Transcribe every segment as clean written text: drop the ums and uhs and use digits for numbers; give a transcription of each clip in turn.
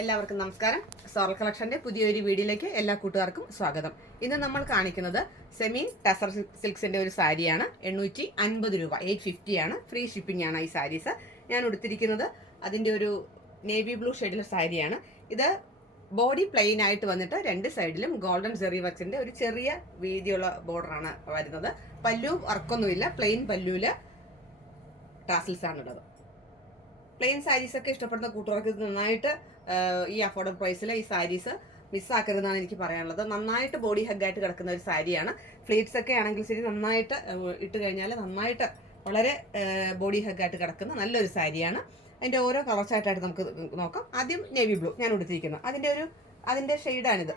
എല്ലാവർക്കും നമസ്കാരം. സോറൽ കളക്ഷന്റെ പുതിയൊരു വീഡിയോയിലേക്ക് എല്ലാ കൂട്ടുകാർക്കും സ്വാഗതം. ഇന്ന് നമ്മൾ കാണിക്കുന്നത് സെമി ടസർ സിൽക്സിന്റെ ഒരു സാരിയാണ്. 850 രൂപ, 850 ആണ്. ഫ്രീ ഷിപ്പിംഗ് ആണ് ഈ സാരീസ്. ഞാൻ ഉടുത്തിരിക്കുന്നത് അതിന്റെ ഒരു നേവി ബ്ലൂ ഷെയ്ഡിലെ സാരിയാണ്. ഇത് ബോഡി പ്ലെയിൻ ആയിട്ട് വന്നിട്ട് രണ്ട് സൈഡിലും ഗോൾഡൻ ജെറി വർക്സിന്റെ ഒരു ചെറിയ വീതിയുള്ള ബോർഡറാണ് വരുന്നത്. പല്ലു വർക്കൊന്നുമില്ല, പ്ലെയിൻ പല്ലുവില് ടാസിൽസ് ആണുള്ളത്. പ്ലെയിൻ സാരീസ് ഒക്കെ ഇഷ്ടപ്പെടുന്ന കൂട്ടുകാർക്ക് നന്നായിട്ട് ഈ അഫോർഡബിൾ പ്രൈസിൽ ഈ സാരീസ് മിസ്സാക്കരുതെന്നാണ് എനിക്ക് പറയാനുള്ളത്. നന്നായിട്ട് ബോഡി ഹഗ്ഗായിട്ട് കിടക്കുന്ന ഒരു സാരിയാണ്. ഫ്ലീറ്റ്സ് ഒക്കെ ആണെങ്കിൽ ശരി, നന്നായിട്ട് ഇട്ട് കഴിഞ്ഞാൽ നന്നായിട്ട് വളരെ ബോഡി ഹഗ്ഗായിട്ട് കിടക്കുന്ന നല്ലൊരു സാരിയാണ്. അതിൻ്റെ ഓരോ കളർ ചാർട്ടായിട്ട് നമുക്ക് നോക്കാം. ആദ്യം നേവി ബ്ലൂ ഞാൻ ഉടുത്തിരിക്കുന്നത്, അതിൻ്റെ ഷെയ്ഡാണിത്.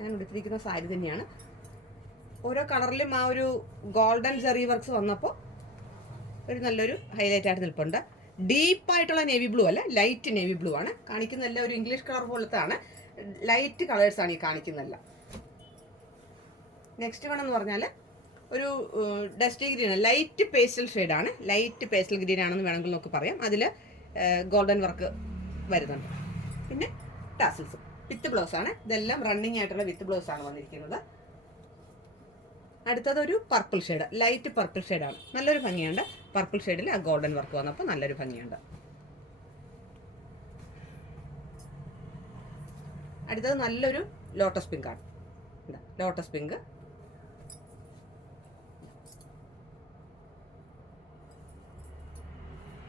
ഞാൻ ഉടുത്തിരിക്കുന്ന സാരി തന്നെയാണ്. ഓരോ കളറിലും ആ ഒരു ഗോൾഡൻ ജെറി വർക്ക്സ് വന്നപ്പോൾ ഒരു നല്ലൊരു ഹൈലൈറ്റ് ആയിട്ട് നിൽപ്പുണ്ട്. ഡീപ്പായിട്ടുള്ള നേവി ബ്ലൂ അല്ല, ലൈറ്റ് നേവി ബ്ലൂ ആണ് കാണിക്കുന്നതല്ല. ഒരു ഇംഗ്ലീഷ് കളർ പോലത്തെ ആണ്, ലൈറ്റ് കളേഴ്സാണ് ഈ കാണിക്കുന്നതല്ല. നെക്സ്റ്റ് വേണമെന്ന് പറഞ്ഞാൽ ഒരു ഡസ്റ്റി ഗ്രീൻ, ലൈറ്റ് പേസ്റ്റൽ ഷെയ്ഡാണ്. ലൈറ്റ് പേസ്റ്റൽ ഗ്രീൻ ആണെന്ന് വേണമെങ്കിൽ നമുക്ക് പറയാം. അതിൽ ഗോൾഡൻ വർക്ക് വരുന്നുണ്ട്. പിന്നെ ടാസിൽസ് വിത്ത് ബ്ലൗസാണ്. ഇതെല്ലാം റണ്ണിങ് ആയിട്ടുള്ള വിത്ത് ബ്ലൗസാണ് വന്നിരിക്കുന്നത്. അടുത്തത് ഒരു പർപ്പിൾ ഷെയ്ഡ്, ലൈറ്റ് പർപ്പിൾ ഷെയ്ഡാണ്. നല്ലൊരു ഭംഗിയുണ്ട്. പർപ്പിൾ ഷെയ്ഡിൽ ആ ഗോൾഡൻ വർക്ക് വന്നപ്പോൾ നല്ലൊരു ഭംഗിയുണ്ട്. അടുത്തത് നല്ലൊരു ലോട്ടസ് പിങ്ക് ആണ്. Lotus pink.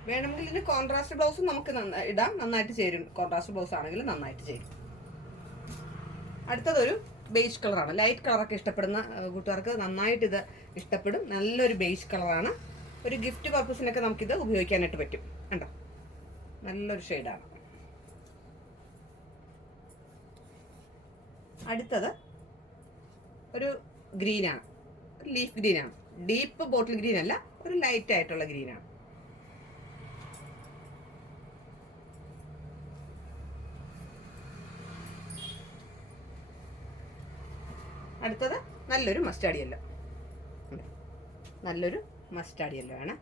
വേണമെങ്കിൽ ഇതിന് കോൺട്രാസ്റ്റ് ബ്ലൗസും നമുക്ക് ഇടാം, നന്നായിട്ട് ചേരും. കോൺട്രാസ്റ്റ് ബ്ലൗസ് ആണെങ്കിൽ നന്നായിട്ട് ചേരും. അടുത്തതൊരു ബേജ് കളറാണ്. ലൈറ്റ് കളറൊക്കെ ഇഷ്ടപ്പെടുന്ന കൂട്ടുകാർക്ക് നന്നായിട്ട് ഇത് ഇഷ്ടപ്പെടും. നല്ലൊരു ബേജ് കളറാണ്. ഒരു ഗിഫ്റ്റ് പർപ്പസിനൊക്കെ നമുക്കിത് ഉപയോഗിക്കാനായിട്ട് പറ്റും. കണ്ടോ, നല്ലൊരു ഷെയ്ഡാണ്. അടുത്തത് ഒരു ഗ്രീനാണ്, ഒരു ലീഫ് ഗ്രീനാണ്. ഡീപ്പ് ബോട്ടിൽ ഗ്രീൻ അല്ല, ഒരു ലൈറ്റ് ആയിട്ടുള്ള ഗ്രീനാണ്. അടുത്തത് നല്ലൊരു മസ്റ്റാർഡ് യെല്ലോ, നല്ലൊരു മസ്റ്റാർഡ് യെല്ലോ ആണ്.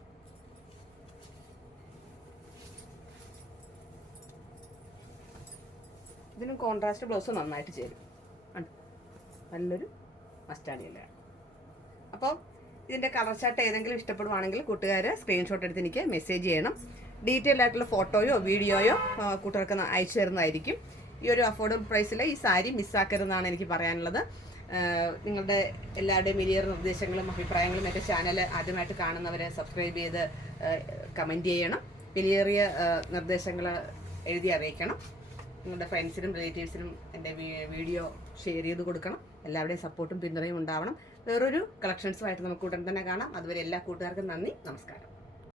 ഇതിനും കോൺട്രാസ്റ്റ് ബ്ലൗസ് നന്നായിട്ട് ചേരും. നല്ലൊരു മസ്റ്റാർഡ് യെല്ലോ ആണ്. അപ്പോൾ ഇതിൻ്റെ കളർ ചാർട്ട് ഏതെങ്കിലും ഇഷ്ടപ്പെടുവാണെങ്കിൽ കൂട്ടുകാർ സ്ക്രീൻഷോട്ട് എടുത്ത് എനിക്ക് മെസ്സേജ് ചെയ്യണം. ഡീറ്റെയിൽ ആയിട്ടുള്ള ഫോട്ടോയോ വീഡിയോയോ കൂട്ടുകാർക്ക് അയച്ചു തരുന്നതായിരിക്കും. ഈ ഒരു അഫോർഡബിൾ പ്രൈസിൽ ഈ സാരി മിസ്സാക്കരുതെന്നാണ് എനിക്ക് പറയാനുള്ളത്. നിങ്ങളുടെ എല്ലാവരുടെയും വലിയ നിർദ്ദേശങ്ങളും അഭിപ്രായങ്ങളും എൻ്റെ ചാനൽ ആദ്യമായിട്ട് കാണുന്നവരെ സബ്സ്ക്രൈബ് ചെയ്ത് കമൻറ്റ് ചെയ്യണം. വലിയ നിർദ്ദേശങ്ങൾ എഴുതി അറിയിക്കണം. നിങ്ങളുടെ ഫ്രണ്ട്സിനും റിലേറ്റീവ്സിനും എൻ്റെ വീഡിയോ ഷെയർ ചെയ്ത് കൊടുക്കണം. എല്ലാവരുടെയും സപ്പോർട്ടും പിന്തുണയും ഉണ്ടാവണം. വേറൊരു കളക്ഷൻസുമായിട്ട് നമുക്ക് ഉടൻ തന്നെ കാണാം. അതുവരെ എല്ലാ കൂട്ടുകാർക്കും നന്ദി, നമസ്കാരം.